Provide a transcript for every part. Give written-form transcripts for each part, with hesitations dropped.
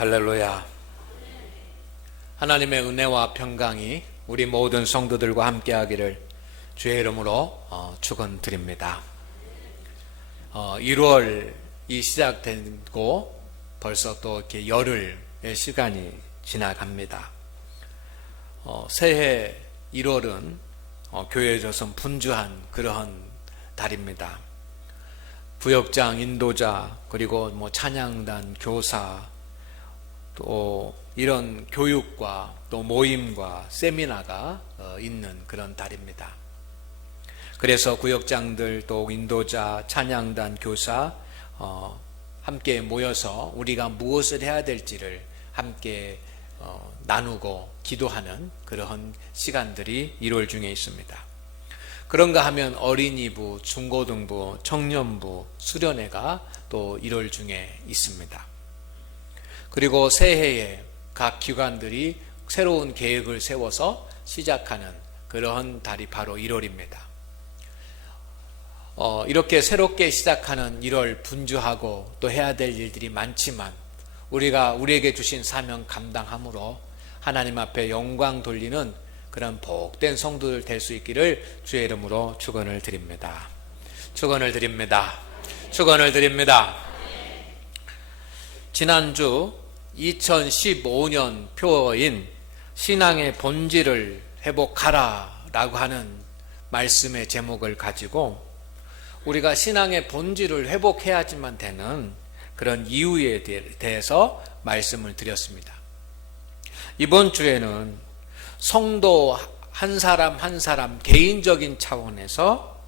할렐루야. 하나님의 은혜와 평강이 우리 모든 성도들과 함께하기를 주의 이름으로 축원드립니다. 1월이 시작되고 벌써 또 이렇게 열흘의 시간이 지나갑니다. 새해 1월은 교회 조선 분주한 그러한 달입니다. 부역장, 인도자, 그리고 찬양단, 교사, 또 이런 교육과 또 모임과 세미나가 있는 그런 달입니다. 그래서 구역장들, 또 인도자, 찬양단, 교사 함께 모여서 우리가 무엇을 해야 될지를 함께 나누고 기도하는 그러한 시간들이 1월 중에 있습니다. 그런가 하면 어린이부, 중고등부, 청년부, 수련회가 또 1월 중에 있습니다. 그리고 새해에 각 기관들이 새로운 계획을 세워서 시작하는 그러한 달이 바로 1월입니다. 이렇게 새롭게 시작하는 1월 분주하고 또 해야 될 일들이 많지만 우리에게 주신 사명 감당함으로 하나님 앞에 영광 돌리는 그런 복된 성도들 될 수 있기를 주의 이름으로 축원을 드립니다. 축원을 드립니다. 축원을 드립니다. 지난주 2015년 표어인 신앙의 본질을 회복하라 라고 하는 말씀의 제목을 가지고 우리가 신앙의 본질을 회복해야지만 되는 그런 이유에 대해서 말씀을 드렸습니다. 이번 주에는 성도 한 사람 한 사람 개인적인 차원에서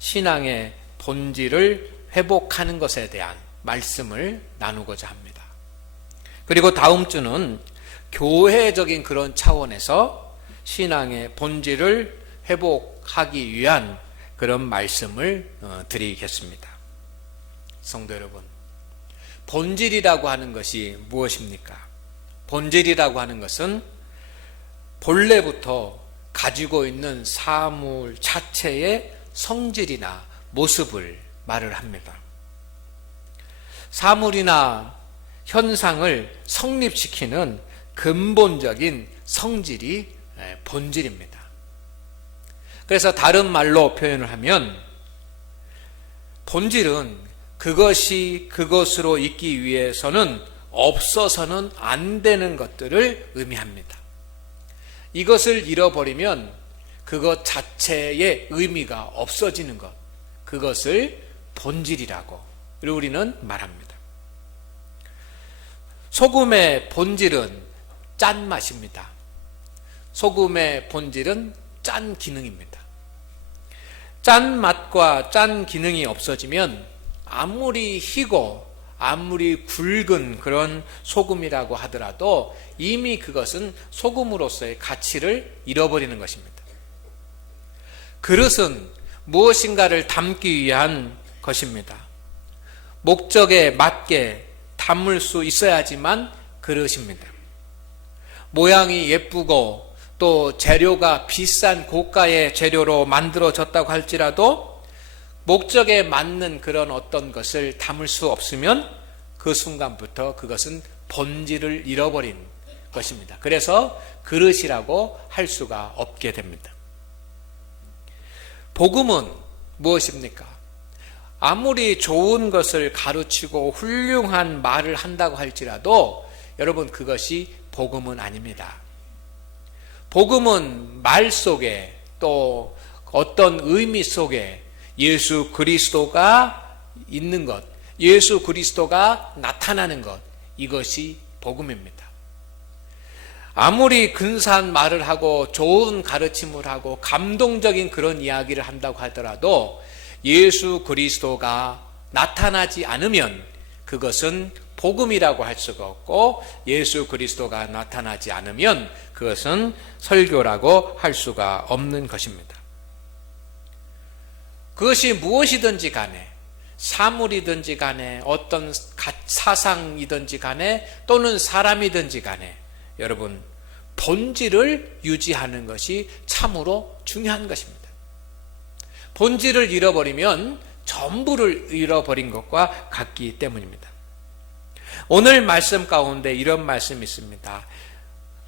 신앙의 본질을 회복하는 것에 대한 말씀을 나누고자 합니다. 그리고 다음 주는 교회적인 그런 차원에서 신앙의 본질을 회복하기 위한 그런 말씀을 드리겠습니다. 성도 여러분, 본질이라고 하는 것이 무엇입니까? 본질이라고 하는 것은 본래부터 가지고 있는 사물 자체의 성질이나 모습을 말을 합니다. 사물이나 현상을 성립시키는 근본적인 성질이 본질입니다. 그래서 다른 말로 표현을 하면 본질은 그것이 그것으로 있기 위해서는 없어서는 안 되는 것들을 의미합니다. 이것을 잃어버리면 그것 자체의 의미가 없어지는 것, 그것을 본질이라고 우리는 말합니다. 소금의 본질은 짠맛입니다. 소금의 본질은 짠 기능입니다. 짠맛과 짠 기능이 없어지면 아무리 희고 아무리 굵은 그런 소금이라고 하더라도 이미 그것은 소금으로서의 가치를 잃어버리는 것입니다. 그릇은 무엇인가를 담기 위한 것입니다. 목적에 맞게 담을 수 있어야지만 그릇입니다. 모양이 예쁘고 또 재료가 비싼 고가의 재료로 만들어졌다고 할지라도 목적에 맞는 그런 어떤 것을 담을 수 없으면 그 순간부터 그것은 본질을 잃어버린 것입니다. 그래서 그릇이라고 할 수가 없게 됩니다. 복음은 무엇입니까? 아무리 좋은 것을 가르치고 훌륭한 말을 한다고 할지라도 여러분 그것이 복음은 아닙니다. 복음은 말 속에 또 어떤 의미 속에 예수 그리스도가 있는 것, 예수 그리스도가 나타나는 것, 이것이 복음입니다. 아무리 근사한 말을 하고 좋은 가르침을 하고 감동적인 그런 이야기를 한다고 하더라도 예수 그리스도가 나타나지 않으면 그것은 복음이라고 할 수가 없고 예수 그리스도가 나타나지 않으면 그것은 설교라고 할 수가 없는 것입니다. 그것이 무엇이든지 간에 사물이든지 간에 어떤 사상이든지 간에 또는 사람이든지 간에 여러분 본질을 유지하는 것이 참으로 중요한 것입니다. 본질을 잃어버리면 전부를 잃어버린 것과 같기 때문입니다. 오늘 말씀 가운데 이런 말씀이 있습니다.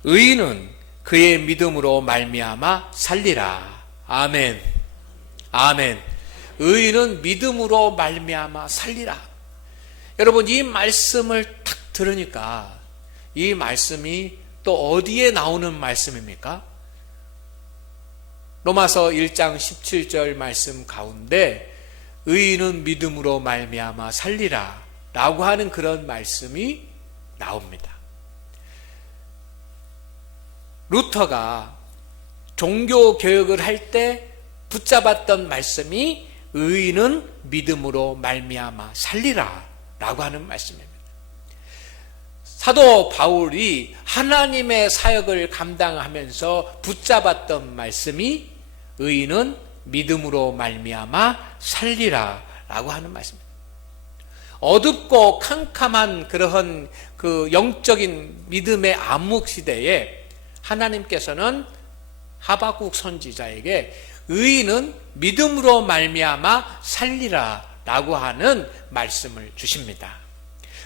의인은 그의 믿음으로 말미암아 살리라. 아멘. 아멘. 의인은 믿음으로 말미암아 살리라. 여러분, 이 말씀을 딱 들으니까 이 말씀이 또 어디에 나오는 말씀입니까? 로마서 1장 17절 말씀 가운데 의인은 믿음으로 말미암아 살리라 라고 하는 그런 말씀이 나옵니다. 루터가 종교개혁을 할 때 붙잡았던 말씀이 의인은 믿음으로 말미암아 살리라 라고 하는 말씀입니다. 사도 바울이 하나님의 사역을 감당하면서 붙잡았던 말씀이 의인은 믿음으로 말미암아 살리라 라고 하는 말씀입니다. 어둡고 캄캄한 그러한 그 영적인 믿음의 암흑 시대에 하나님께서는 하박국 선지자에게 의인은 믿음으로 말미암아 살리라 라고 하는 말씀을 주십니다.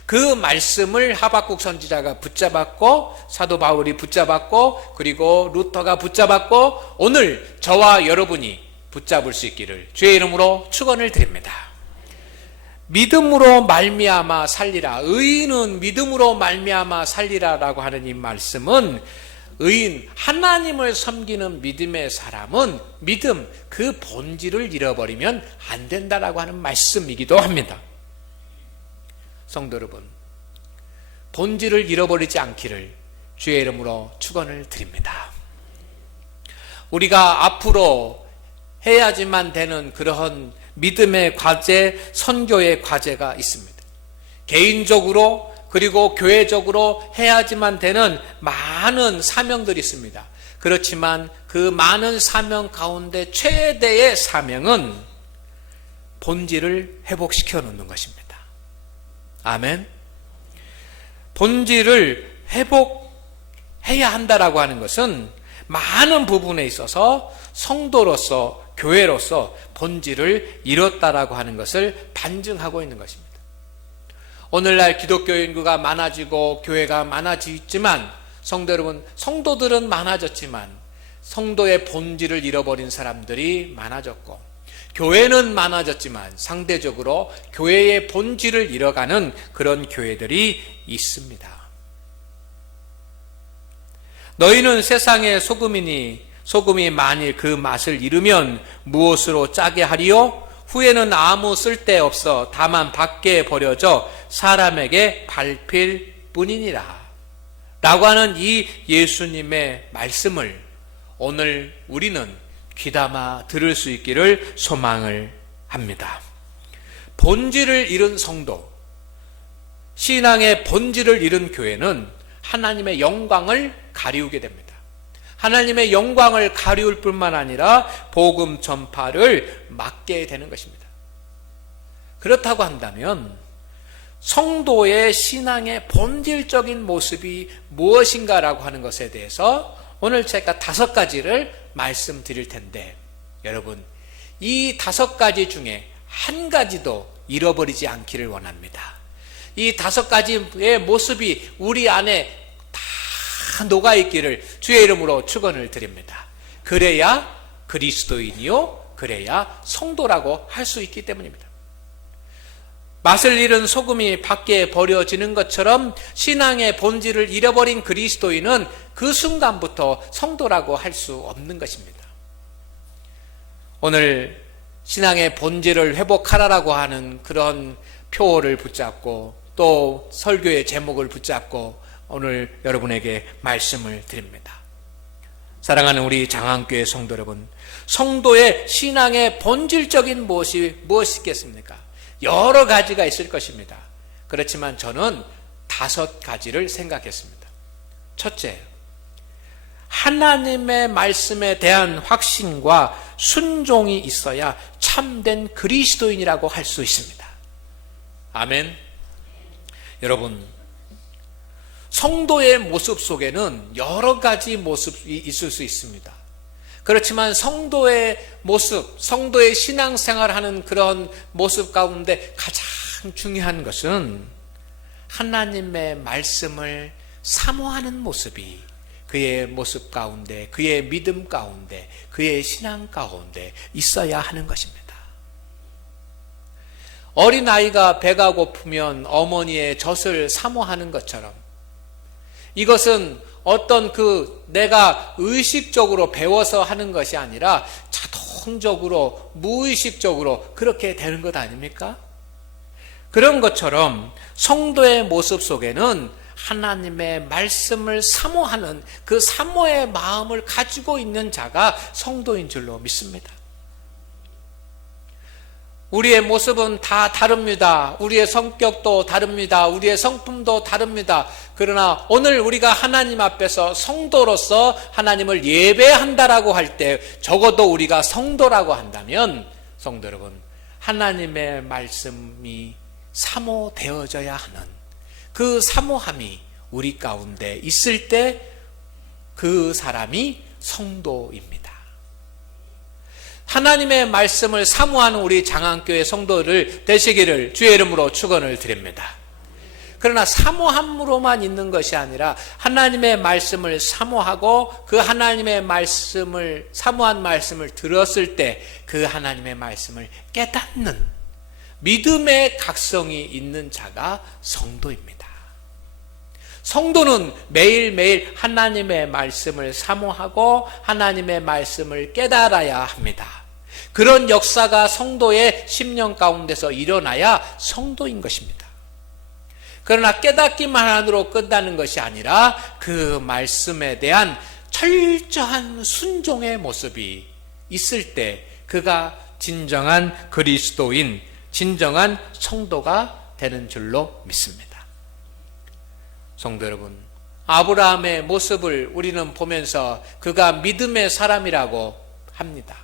그 말씀을 하박국 선지자가 붙잡았고 사도 바울이 붙잡았고 그리고 루터가 붙잡았고 오늘 저와 여러분이 붙잡을 수 있기를 주의 이름으로 축원을 드립니다. 믿음으로 말미암아 살리라. 의인은 믿음으로 말미암아 살리라라고 하는 이 말씀은 의인, 하나님을 섬기는 믿음의 사람은 믿음, 그 본질을 잃어버리면 안 된다라고 하는 말씀이기도 합니다. 성도 여러분, 본질을 잃어버리지 않기를 주의 이름으로 축원을 드립니다. 우리가 앞으로 해야지만 되는 그러한 믿음의 과제, 선교의 과제가 있습니다. 개인적으로 그리고 교회적으로 해야지만 되는 많은 사명들이 있습니다. 그렇지만 그 많은 사명 가운데 최대의 사명은 본질을 회복시켜 놓는 것입니다. 아멘. 본질을 회복해야 한다라고 하는 것은 많은 부분에 있어서 성도로서 교회로서 본질을 잃었다라고 하는 것을 반증하고 있는 것입니다. 오늘날 기독교 인구가 많아지고 교회가 많아지지만 성도 여러분, 성도들은 많아졌지만 성도의 본질을 잃어버린 사람들이 많아졌고 교회는 많아졌지만 상대적으로 교회의 본질을 잃어가는 그런 교회들이 있습니다. 너희는 세상의 소금이니 소금이 만일 그 맛을 잃으면 무엇으로 짜게 하리요? 후에는 아무 쓸데없어 다만 밖에 버려져 사람에게 밟힐 뿐이니라 라고 하는 이 예수님의 말씀을 오늘 우리는 귀담아 들을 수 있기를 소망을 합니다. 본질을 잃은 성도, 신앙의 본질을 잃은 교회는 하나님의 영광을 가리우게 됩니다. 하나님의 영광을 가리울 뿐만 아니라 복음 전파를 막게 되는 것입니다. 그렇다고 한다면 성도의 신앙의 본질적인 모습이 무엇인가라고 하는 것에 대해서 오늘 제가 5가지를 말씀드릴 텐데 여러분, 이 5가지 중에 한 가지도 잃어버리지 않기를 원합니다. 이 5가지의 모습이 우리 안에 다 녹아있기를 주의 이름으로 축원을 드립니다. 그래야 그리스도인이요, 그래야 성도라고 할 수 있기 때문입니다. 맛을 잃은 소금이 밖에 버려지는 것처럼 신앙의 본질을 잃어버린 그리스도인은 그 순간부터 성도라고 할 수 없는 것입니다. 오늘 신앙의 본질을 회복하라라고 하는 그런 표어를 붙잡고 또 설교의 제목을 붙잡고 오늘 여러분에게 말씀을 드립니다. 사랑하는 우리 장안교회 성도 여러분, 성도의 신앙의 본질적인 무엇이겠습니까? 여러 가지가 있을 것입니다. 그렇지만 저는 5가지를 생각했습니다. 첫째, 하나님의 말씀에 대한 확신과 순종이 있어야 참된 그리스도인이라고 할 수 있습니다. 아멘. 여러분, 성도의 모습 속에는 여러 가지 모습이 있을 수 있습니다. 그렇지만 성도의 모습, 성도의 신앙생활하는 그런 모습 가운데 가장 중요한 것은 하나님의 말씀을 사모하는 모습이 그의 모습 가운데, 그의 믿음 가운데, 그의 신앙 가운데 있어야 하는 것입니다. 어린아이가 배가 고프면 어머니의 젖을 사모하는 것처럼 이것은 어떤 내가 의식적으로 배워서 하는 것이 아니라 자동적으로, 무의식적으로 그렇게 되는 것 아닙니까? 그런 것처럼 성도의 모습 속에는 하나님의 말씀을 사모하는 그 사모의 마음을 가지고 있는 자가 성도인 줄로 믿습니다. 우리의 모습은 다 다릅니다. 우리의 성격도 다릅니다. 우리의 성품도 다릅니다. 그러나 오늘 우리가 하나님 앞에서 성도로서 하나님을 예배한다라고 할 때 적어도 우리가 성도라고 한다면 성도 여러분, 하나님의 말씀이 사모되어져야 하는 그 사모함이 우리 가운데 있을 때 그 사람이 성도입니다. 하나님의 말씀을 사모하는 우리 장안교회 성도들 되시기를 주의 이름으로 축원을 드립니다. 그러나 사모함으로만 있는 것이 아니라 하나님의 말씀을 사모하고 그 하나님의 말씀을 사모한 말씀을 들었을 때 그 하나님의 말씀을 깨닫는 믿음의 각성이 있는 자가 성도입니다. 성도는 매일매일 하나님의 말씀을 사모하고 하나님의 말씀을 깨달아야 합니다. 그런 역사가 성도의 심령 가운데서 일어나야 성도인 것입니다. 그러나 깨닫기만 한으로 끝나는 것이 아니라 그 말씀에 대한 철저한 순종의 모습이 있을 때 그가 진정한 그리스도인, 진정한 성도가 되는 줄로 믿습니다. 성도 여러분, 아브라함의 모습을 우리는 보면서 그가 믿음의 사람이라고 합니다.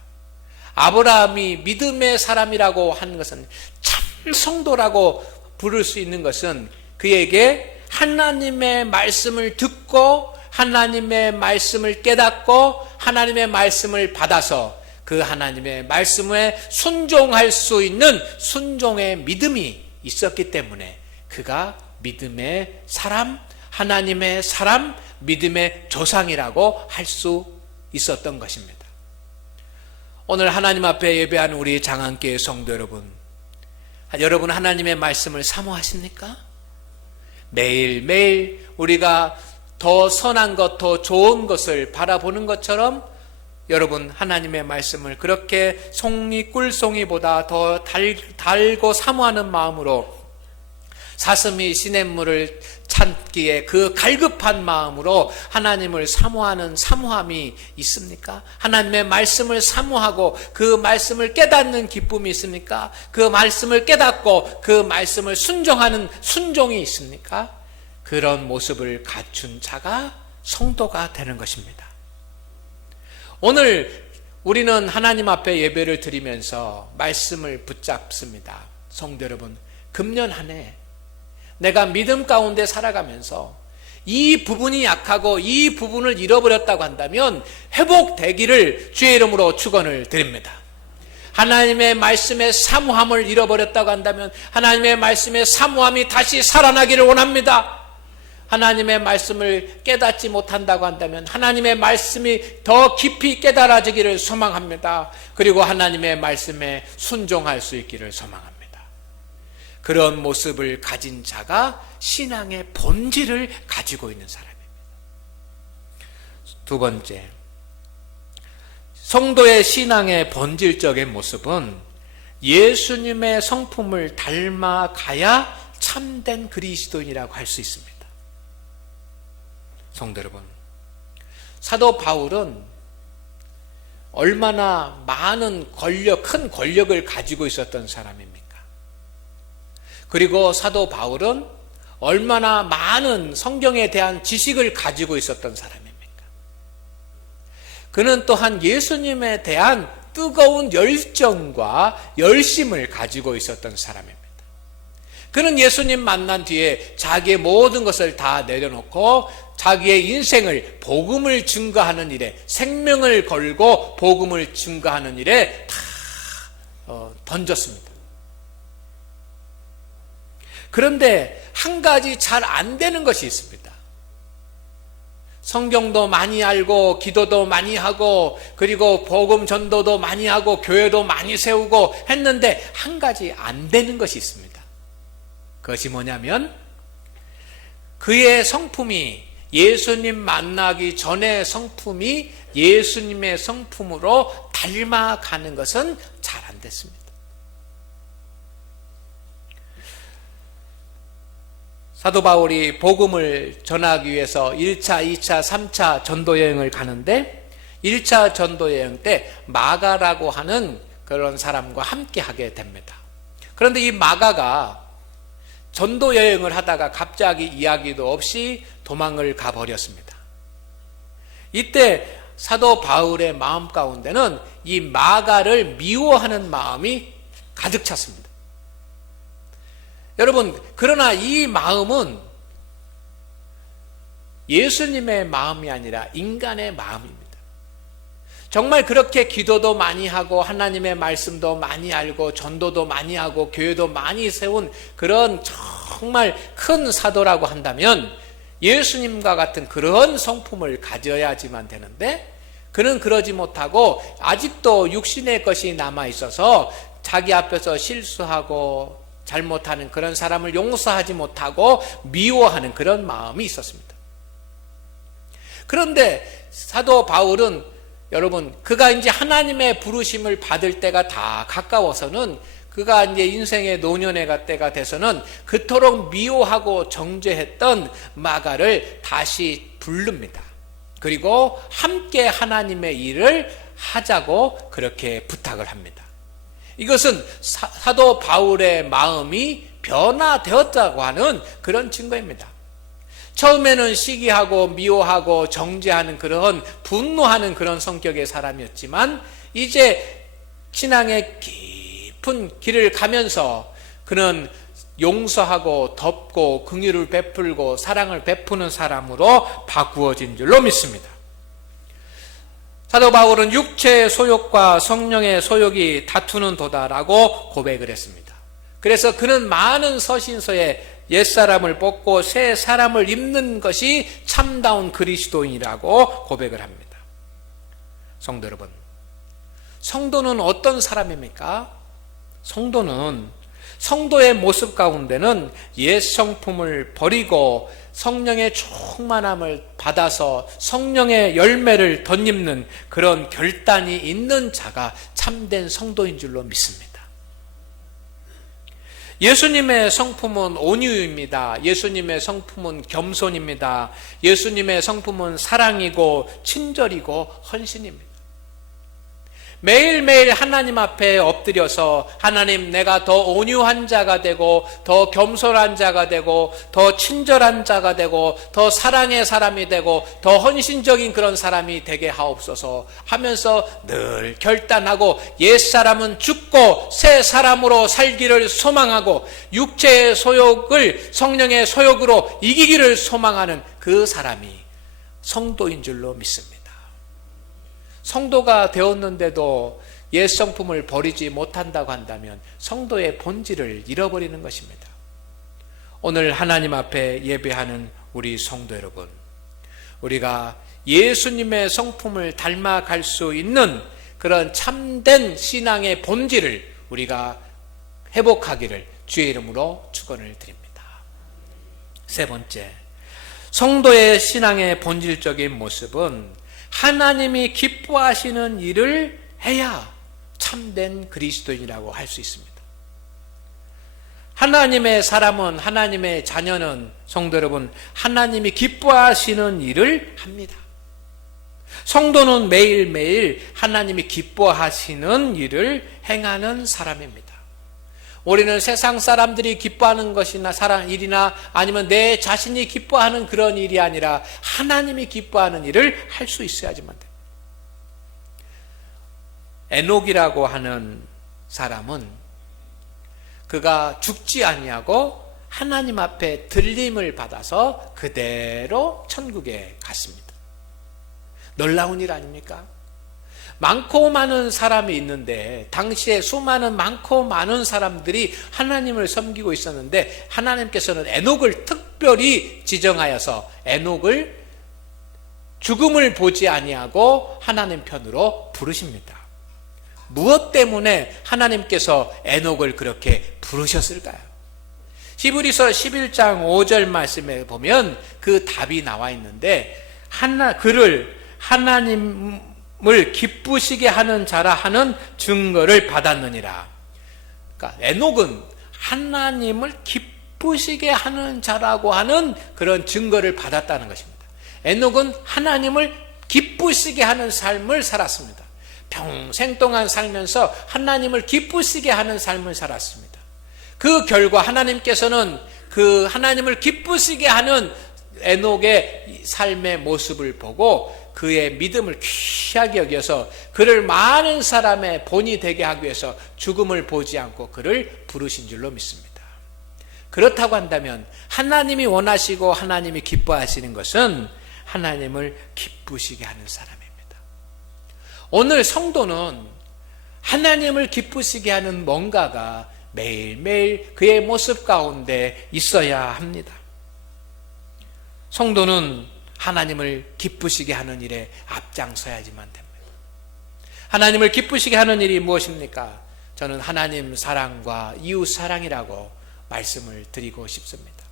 아브라함이 믿음의 사람이라고 하는 것은 참 성도라고 부를 수 있는 것은 그에게 하나님의 말씀을 듣고 하나님의 말씀을 깨닫고 하나님의 말씀을 받아서 그 하나님의 말씀에 순종할 수 있는 순종의 믿음이 있었기 때문에 그가 믿음의 사람, 하나님의 사람, 믿음의 조상이라고 할 수 있었던 것입니다. 오늘 하나님 앞에 예배하는 우리 장안교회 성도 여러분, 여러분 하나님의 말씀을 사모하십니까? 매일매일 우리가 더 선한 것, 더 좋은 것을 바라보는 것처럼 여러분 하나님의 말씀을 그렇게 송이 꿀송이보다 더 달고 사모하는 마음으로 사슴이 시냇물을 찾기에 그 갈급한 마음으로 하나님을 사모하는 사모함이 있습니까? 하나님의 말씀을 사모하고 그 말씀을 깨닫는 기쁨이 있습니까? 그 말씀을 깨닫고 그 말씀을 순종하는 순종이 있습니까? 그런 모습을 갖춘 자가 성도가 되는 것입니다. 오늘 우리는 하나님 앞에 예배를 드리면서 말씀을 붙잡습니다. 성도 여러분, 금년 한 해 내가 믿음 가운데 살아가면서 이 부분이 약하고 이 부분을 잃어버렸다고 한다면 회복되기를 주의 이름으로 축원을 드립니다. 하나님의 말씀의 사모함을 잃어버렸다고 한다면 하나님의 말씀의 사모함이 다시 살아나기를 원합니다. 하나님의 말씀을 깨닫지 못한다고 한다면 하나님의 말씀이 더 깊이 깨달아지기를 소망합니다. 그리고 하나님의 말씀에 순종할 수 있기를 소망합니다. 그런 모습을 가진 자가 신앙의 본질을 가지고 있는 사람입니다. 두 번째, 성도의 신앙의 본질적인 모습은 예수님의 성품을 닮아가야 참된 그리스도인이라고 할 수 있습니다. 성도 여러분, 사도 바울은 얼마나 많은 큰 권력을 가지고 있었던 사람입니까? 그리고 사도 바울은 얼마나 많은 성경에 대한 지식을 가지고 있었던 사람입니까? 그는 또한 예수님에 대한 뜨거운 열정과 열심을 가지고 있었던 사람입니다. 그는 예수님 만난 뒤에 자기의 모든 것을 다 내려놓고 자기의 인생을 복음을 증거하는 일에, 생명을 걸고 복음을 증거하는 일에 다 던졌습니다. 그런데 한 가지 잘 안 되는 것이 있습니다. 성경도 많이 알고 기도도 많이 하고 그리고 복음 전도도 많이 하고 교회도 많이 세우고 했는데 한 가지 안 되는 것이 있습니다. 그것이 뭐냐면 그의 성품이 예수님 만나기 전의 성품이 예수님의 성품으로 닮아가는 것은 잘 안 됐습니다. 사도 바울이 복음을 전하기 위해서 1차, 2차, 3차 전도여행을 가는데 1차 전도여행 때 마가라고 하는 그런 사람과 함께 하게 됩니다. 그런데 이 마가가 전도여행을 하다가 갑자기 이야기도 없이 도망을 가버렸습니다. 이때 사도 바울의 마음 가운데는 이 마가를 미워하는 마음이 가득 찼습니다. 여러분, 그러나 이 마음은 예수님의 마음이 아니라 인간의 마음입니다. 정말 그렇게 기도도 많이 하고 하나님의 말씀도 많이 알고 전도도 많이 하고 교회도 많이 세운 그런 정말 큰 사도라고 한다면 예수님과 같은 그런 성품을 가져야지만 되는데 그는 그러지 못하고 아직도 육신의 것이 남아있어서 자기 앞에서 실수하고 잘못하는 그런 사람을 용서하지 못하고 미워하는 그런 마음이 있었습니다. 그런데 사도 바울은 여러분, 그가 이제 하나님의 부르심을 받을 때가 다 가까워서는 그가 이제 인생의 노년의 때가 돼서는 그토록 미워하고 정죄했던 마가를 다시 부릅니다. 그리고 함께 하나님의 일을 하자고 그렇게 부탁을 합니다. 이것은 사도 바울의 마음이 변화되었다고 하는 그런 증거입니다. 처음에는 시기하고 미워하고 정죄하는 그런 분노하는 그런 성격의 사람이었지만 이제 신앙의 깊은 길을 가면서 그는 용서하고 덮고 긍휼을 베풀고 사랑을 베푸는 사람으로 바꾸어진 줄로 믿습니다. 사도 바울은 육체의 소욕과 성령의 소욕이 다투는 도다라고 고백을 했습니다. 그래서 그는 많은 서신서에 옛사람을 벗고 새 사람을 입는 것이 참다운 그리스도인이라고 고백을 합니다. 성도 여러분, 성도는 어떤 사람입니까? 성도의 모습 가운데는 옛 성품을 버리고 성령의 충만함을 받아서 성령의 열매를 덧입는 그런 결단이 있는 자가 참된 성도인 줄로 믿습니다. 예수님의 성품은 온유입니다. 예수님의 성품은 겸손입니다. 예수님의 성품은 사랑이고 친절이고 헌신입니다. 매일매일 하나님 앞에 엎드려서 하나님, 내가 더 온유한 자가 되고 더 겸손한 자가 되고 더 친절한 자가 되고 더 사랑의 사람이 되고 더 헌신적인 그런 사람이 되게 하옵소서 하면서 늘 결단하고 옛사람은 죽고 새 사람으로 살기를 소망하고 육체의 소욕을 성령의 소욕으로 이기기를 소망하는 그 사람이 성도인 줄로 믿습니다. 성도가 되었는데도 옛 성품을 버리지 못한다고 한다면 성도의 본질을 잃어버리는 것입니다. 오늘 하나님 앞에 예배하는 우리 성도 여러분, 우리가 예수님의 성품을 닮아갈 수 있는 그런 참된 신앙의 본질을 우리가 회복하기를 주의 이름으로 축원을 드립니다. 세 번째, 성도의 신앙의 본질적인 모습은 하나님이 기뻐하시는 일을 해야 참된 그리스도인이라고 할 수 있습니다. 하나님의 사람은, 하나님의 자녀는, 성도 여러분, 하나님이 기뻐하시는 일을 합니다. 성도는 매일매일 하나님이 기뻐하시는 일을 행하는 사람입니다. 우리는 세상 사람들이 기뻐하는 것이나 일이나 아니면 내 자신이 기뻐하는 그런 일이 아니라 하나님이 기뻐하는 일을 할 수 있어야지만 됩니다. 에녹이라고 하는 사람은 그가 죽지 아니하고 하나님 앞에 들림을 받아서 그대로 천국에 갔습니다. 놀라운 일 아닙니까? 많고 많은 사람이 있는데 당시에 수많은 많고 많은 사람들이 하나님을 섬기고 있었는데 하나님께서는 에녹을 특별히 지정하여서 에녹을 죽음을 보지 아니하고 하나님 편으로 부르십니다. 무엇 때문에 하나님께서 에녹을 그렇게 부르셨을까요? 히브리서 11장 5절 말씀에 보면 그 답이 나와 있는데 그를 하나님을 기쁘시게 하는 자라 하는 증거를 받았느니라. 그러니까 에녹은 하나님을 기쁘시게 하는 자라고 하는 그런 증거를 받았다는 것입니다. 에녹은 하나님을 기쁘시게 하는 삶을 살았습니다. 평생 동안 살면서 하나님을 기쁘시게 하는 삶을 살았습니다. 그 결과 하나님께서는 그 하나님을 기쁘시게 하는 에녹의 삶의 모습을 보고 그의 믿음을 귀하게 여겨서 그를 많은 사람의 본이 되게 하기 위해서 죽음을 보지 않고 그를 부르신 줄로 믿습니다. 그렇다고 한다면 하나님이 원하시고 하나님이 기뻐하시는 것은 하나님을 기쁘시게 하는 사람입니다. 오늘 성도는 하나님을 기쁘시게 하는 뭔가가 매일매일 그의 모습 가운데 있어야 합니다. 성도는 하나님을 기쁘시게 하는 일에 앞장서야지만 됩니다. 하나님을 기쁘시게 하는 일이 무엇입니까? 저는 하나님 사랑과 이웃 사랑이라고 말씀을 드리고 싶습니다.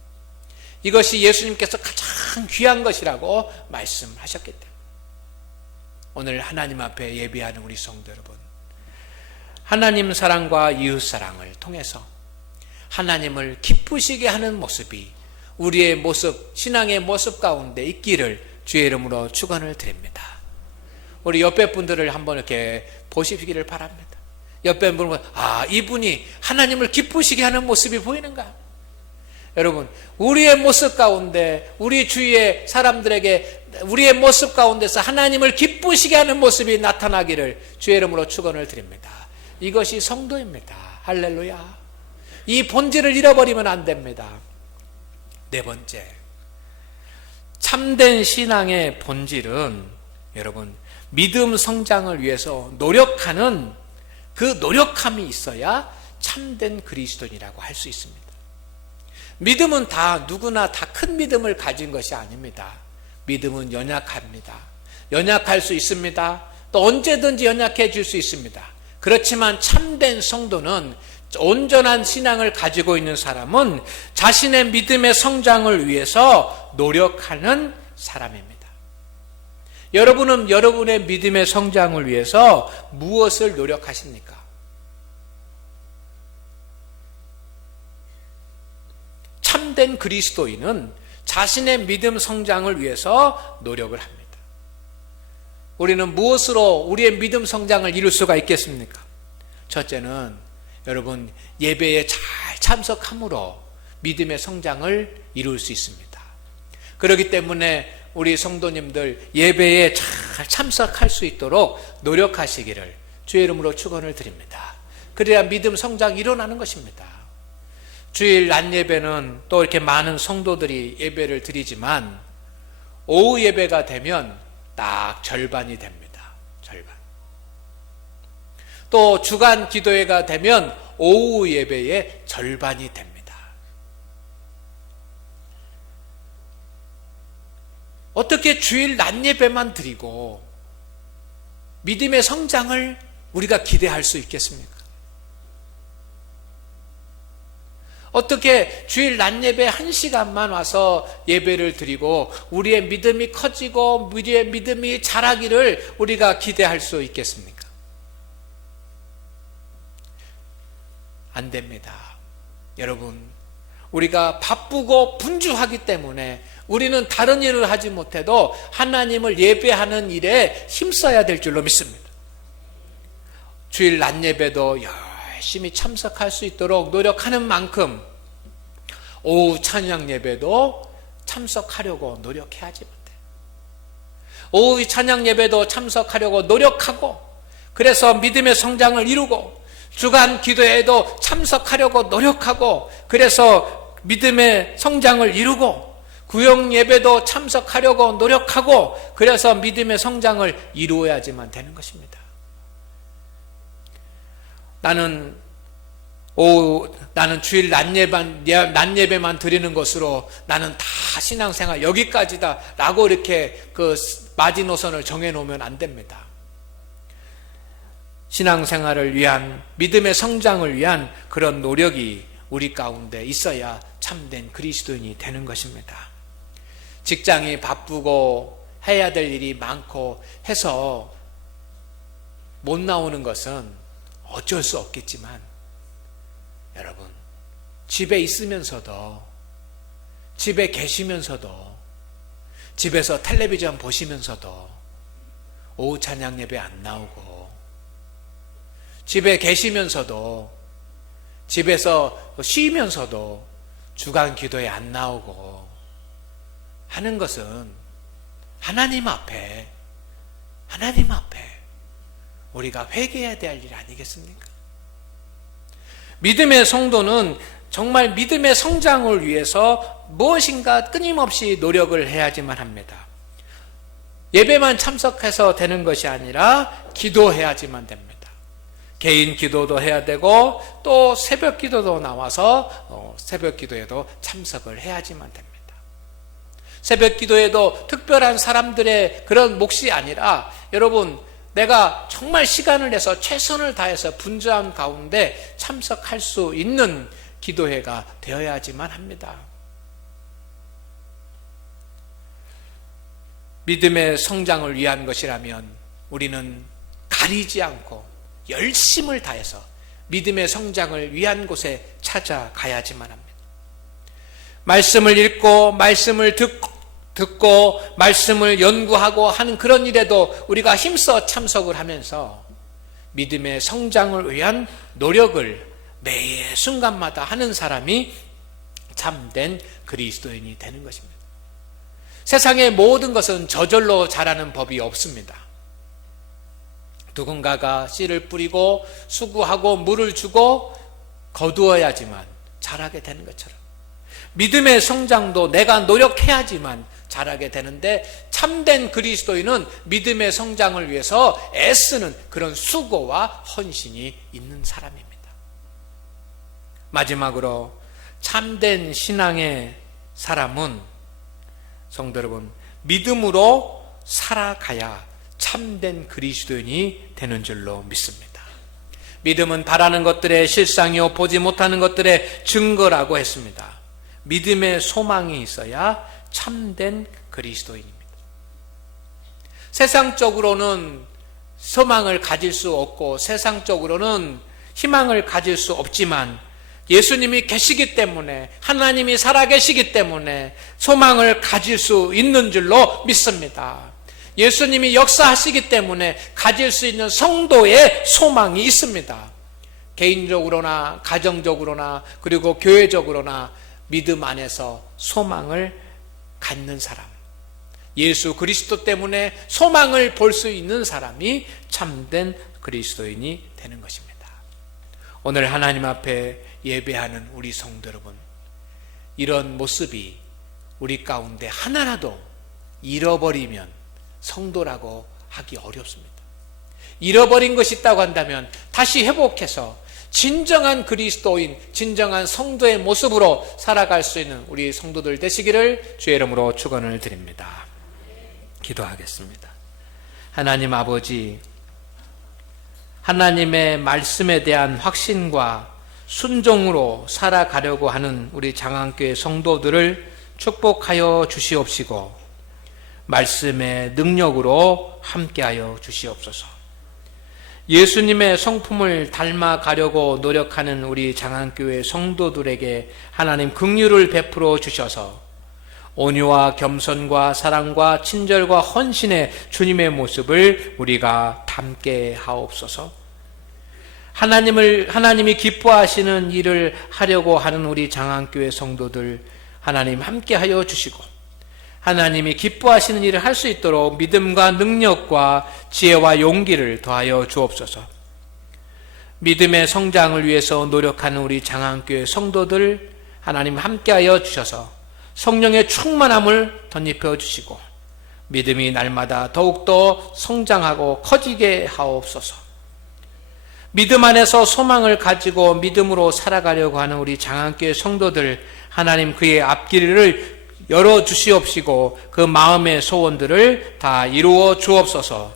이것이 예수님께서 가장 귀한 것이라고 말씀하셨기 때문에 오늘 하나님 앞에 예배하는 우리 성도 여러분, 하나님 사랑과 이웃 사랑을 통해서 하나님을 기쁘시게 하는 모습이 우리의 모습, 신앙의 모습 가운데 있기를 주의 이름으로 축원을 드립니다. 우리 옆에 분들을 한번 이렇게 보시기를 바랍니다. 옆에 분은 이분이 하나님을 기쁘시게 하는 모습이 보이는가? 여러분, 우리의 모습 가운데 우리 주위의 사람들에게 우리의 모습 가운데서 하나님을 기쁘시게 하는 모습이 나타나기를 주의 이름으로 축원을 드립니다. 이것이 성도입니다. 할렐루야. 이 본질을 잃어버리면 안 됩니다. 네 번째, 참된 신앙의 본질은 여러분 믿음 성장을 위해서 노력하는 그 노력함이 있어야 참된 그리스도인이라고 할 수 있습니다. 믿음은 누구나 다 큰 믿음을 가진 것이 아닙니다. 믿음은 연약합니다. 연약할 수 있습니다. 또 언제든지 연약해질 수 있습니다. 그렇지만 참된 성도는 온전한 신앙을 가지고 있는 사람은 자신의 믿음의 성장을 위해서 노력하는 사람입니다. 여러분은 여러분의 믿음의 성장을 위해서 무엇을 노력하십니까? 참된 그리스도인은 자신의 믿음 성장을 위해서 노력을 합니다. 우리는 무엇으로 우리의 믿음 성장을 이룰 수가 있겠습니까? 첫째는 여러분 예배에 잘 참석함으로 믿음의 성장을 이룰 수 있습니다. 그렇기 때문에 우리 성도님들 예배에 잘 참석할 수 있도록 노력하시기를 주의 이름으로 축원을 드립니다. 그래야 믿음 성장이 일어나는 것입니다. 주일 낮 예배는 또 이렇게 많은 성도들이 예배를 드리지만 오후 예배가 되면 딱 절반이 됩니다. 절반. 또 주간 기도회가 되면 오후 예배의 절반이 됩니다. 어떻게 주일 낮 예배만 드리고 믿음의 성장을 우리가 기대할 수 있겠습니까? 어떻게 주일 낮 예배 1시간만 와서 예배를 드리고 우리의 믿음이 커지고 우리의 믿음이 자라기를 우리가 기대할 수 있겠습니까? 안 됩니다. 여러분, 우리가 바쁘고 분주하기 때문에 우리는 다른 일을 하지 못해도 하나님을 예배하는 일에 힘써야 될 줄로 믿습니다. 주일 낮 예배도 열심히 참석할 수 있도록 노력하는 만큼 오후 찬양 예배도 참석하려고 노력해야지 못해. 오후 찬양 예배도 참석하려고 노력하고 그래서 믿음의 성장을 이루고 주간 기도회에도 참석하려고 노력하고 그래서 믿음의 성장을 이루고 구역 예배도 참석하려고 노력하고 그래서 믿음의 성장을 이루어야지만 되는 것입니다. 나는 주일 낮 예배만 드리는 것으로 나는 다 신앙생활 여기까지다 라고 이렇게 그 마지노선을 정해놓으면 안 됩니다. 신앙생활을 위한, 믿음의 성장을 위한 그런 노력이 우리 가운데 있어야 참된 그리스도인이 되는 것입니다. 직장이 바쁘고 해야 될 일이 많고 해서 못 나오는 것은 어쩔 수 없겠지만, 여러분, 집에 있으면서도, 집에 계시면서도, 집에서 텔레비전 보시면서도 오후 찬양 예배 안 나오고, 집에 계시면서도, 집에서 쉬면서도 주간 기도에 안 나오고 하는 것은 하나님 앞에 우리가 회개해야 될 일 아니겠습니까? 믿음의 성도는 정말 믿음의 성장을 위해서 무엇인가 끊임없이 노력을 해야지만 합니다. 예배만 참석해서 되는 것이 아니라 기도해야지만 됩니다. 개인 기도도 해야 되고 또 새벽 기도도 나와서 새벽 기도에도 참석을 해야지만 됩니다. 새벽 기도에도 특별한 사람들의 그런 몫이 아니라, 여러분, 내가 정말 시간을 내서 최선을 다해서 분주한 가운데 참석할 수 있는 기도회가 되어야지만 합니다. 믿음의 성장을 위한 것이라면 우리는 가리지 않고 열심을 다해서 믿음의 성장을 위한 곳에 찾아가야지만 합니다. 말씀을 읽고 말씀을 듣고 말씀을 연구하고 하는 그런 일에도 우리가 힘써 참석을 하면서 믿음의 성장을 위한 노력을 매 순간마다 하는 사람이 참된 그리스도인이 되는 것입니다. 세상의 모든 것은 저절로 자라는 법이 없습니다. 누군가가 씨를 뿌리고 수고하고 물을 주고 거두어야지만 자라게 되는 것처럼, 믿음의 성장도 내가 노력해야지만 자라게 되는데, 참된 그리스도인은 믿음의 성장을 위해서 애쓰는 그런 수고와 헌신이 있는 사람입니다. 마지막으로, 참된 신앙의 사람은, 성도 여러분, 믿음으로 살아가야 참된 그리스도인이 되는 줄로 믿습니다. 믿음은 바라는 것들의 실상이요 보지 못하는 것들의 증거라고 했습니다. 믿음의 소망이 있어야 참된 그리스도인입니다. 세상적으로는 소망을 가질 수 없고 세상적으로는 희망을 가질 수 없지만, 예수님이 계시기 때문에, 하나님이 살아계시기 때문에 소망을 가질 수 있는 줄로 믿습니다. 예수님이 역사하시기 때문에 가질 수 있는 성도의 소망이 있습니다. 개인적으로나 가정적으로나 그리고 교회적으로나 믿음 안에서 소망을 갖는 사람, 예수 그리스도 때문에 소망을 볼 수 있는 사람이 참된 그리스도인이 되는 것입니다. 오늘 하나님 앞에 예배하는 우리 성도 여러분, 이런 모습이 우리 가운데 하나라도 잃어버리면 성도라고 하기 어렵습니다. 잃어버린 것이 있다고 한다면 다시 회복해서 진정한 그리스도인, 진정한 성도의 모습으로 살아갈 수 있는 우리 성도들 되시기를 주의 이름으로 축원을 드립니다. 기도하겠습니다. 하나님 아버지, 하나님의 말씀에 대한 확신과 순종으로 살아가려고 하는 우리 장안교회 성도들을 축복하여 주시옵시고 말씀의 능력으로 함께하여 주시옵소서. 예수님의 성품을 닮아가려고 노력하는 우리 장안교회 성도들에게 하나님 긍휼을 베풀어 주셔서 온유와 겸손과 사랑과 친절과 헌신의 주님의 모습을 우리가 닮게 하옵소서. 하나님이 기뻐하시는 일을 하려고 하는 우리 장안교회 성도들 하나님 함께하여 주시고, 하나님이 기뻐하시는 일을 할 수 있도록 믿음과 능력과 지혜와 용기를 더하여 주옵소서. 믿음의 성장을 위해서 노력하는 우리 장안교회 성도들 하나님 함께하여 주셔서 성령의 충만함을 덧입혀 주시고 믿음이 날마다 더욱더 성장하고 커지게 하옵소서. 믿음 안에서 소망을 가지고 믿음으로 살아가려고 하는 우리 장안교회 성도들, 하나님 그의 앞길을 열어주시옵시고 그 마음의 소원들을 다 이루어 주옵소서.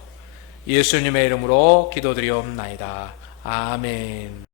예수님의 이름으로 기도드리옵나이다. 아멘.